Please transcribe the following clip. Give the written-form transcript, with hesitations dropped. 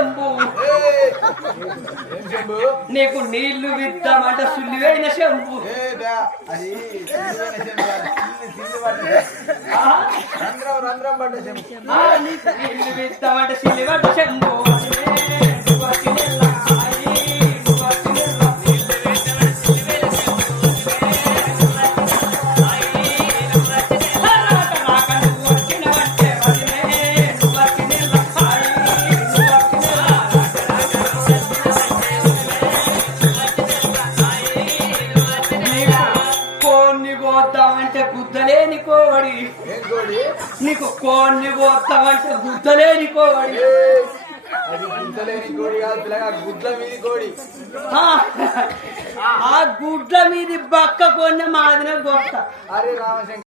చెంబు నీకు నీళ్లు విద్దామంటే సుల్లివైన చెంబు నీళ్లు విద్దామంటే సుల్లివడ్డ చెంబు గుద్దలేని కోడి నీకు కోడిని పోతామంటే గుద్దలేని కోడి ఆ గుడ్ల మీది బక్క కొన్న మాదిన గొప్ప.